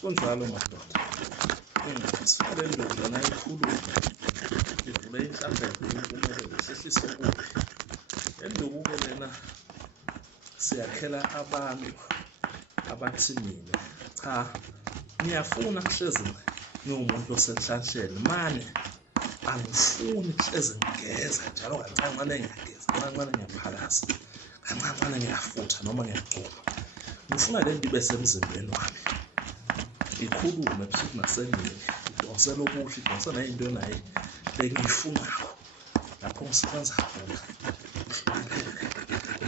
kunjalo madoda. Le ndoda nayikhuluma ivule inhlamba impumelelo sehlisa okubi. Enduku-ke lena siyakhela abantu abathi mina cha ngiyafuna kuhlezi ngiwumuntu osenhlanhleni mane angifuni kuhlezi ngigeza njalo kancane ngiyageza kancane ngiyaphalaza kancane ngiyafutha noma ngiyagcoba. Ngifuna le nto ibe semzimbeni wami ikhulume ebusuku nasemini idonsela okuhle idonsela nayinto nayo bengiyifunayo lapho ngisebenza khona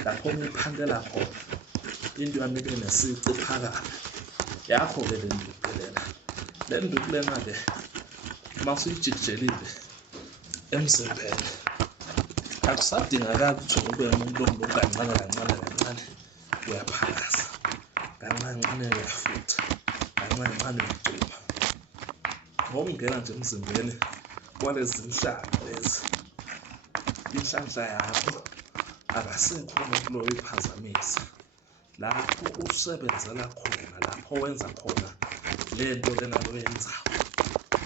lapho ngiphandela khona into yami ibe nesici phakathi yakho-ke le nduku lena. Le nduku lena-ke mawusuyijikijelile emzimbeni akusadingakali ukuthi ube umuntu kancane uyaphalaza kancane uyafutha kancane uyagcoba ngokungena nje emzimbeni kwalezi nhlanga lezi inhlanhla yakho akasekho umuntu oyiphazamisa lapho usebenzela khona lapho wenza khona lento lena oyenzayo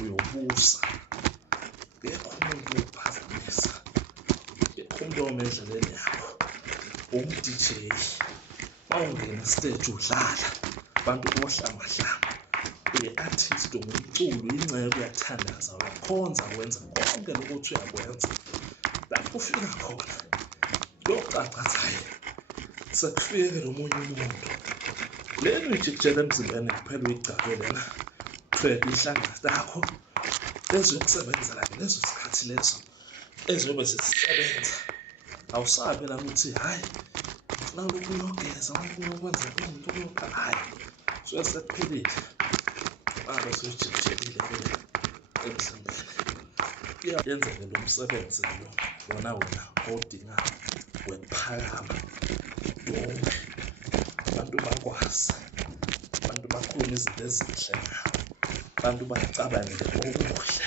uyobusa bekho umuntu oyiphazamisa bekho umuntu omendleleni yakho umu-DJ mawungena stage udlala abantu bohlanga uyi-artist umculi ingcebo uyathandaza uyakhonza wenza konke lokuthi uyakwenza lapho ufika khona lokaqathayo sekufike nomunye umuntu lena uyijikijela emzimbeni kuphela uyigcabe lena thwele inhlanga zakho ezokusebenzela lezo sikhathi lezo ezobe zisebenza awusabe lana uthi hayi ufuna ukuyogeza ufuna ukwenza into lokho hayi so sekuphelile manje sojikijelile emzimbeni iyenzeke lo msebenzi lo wona odinga wephakama bonke abantu bakwazi abantu bakhona izinto ezinhle ngawo abantu bacabangele okuhle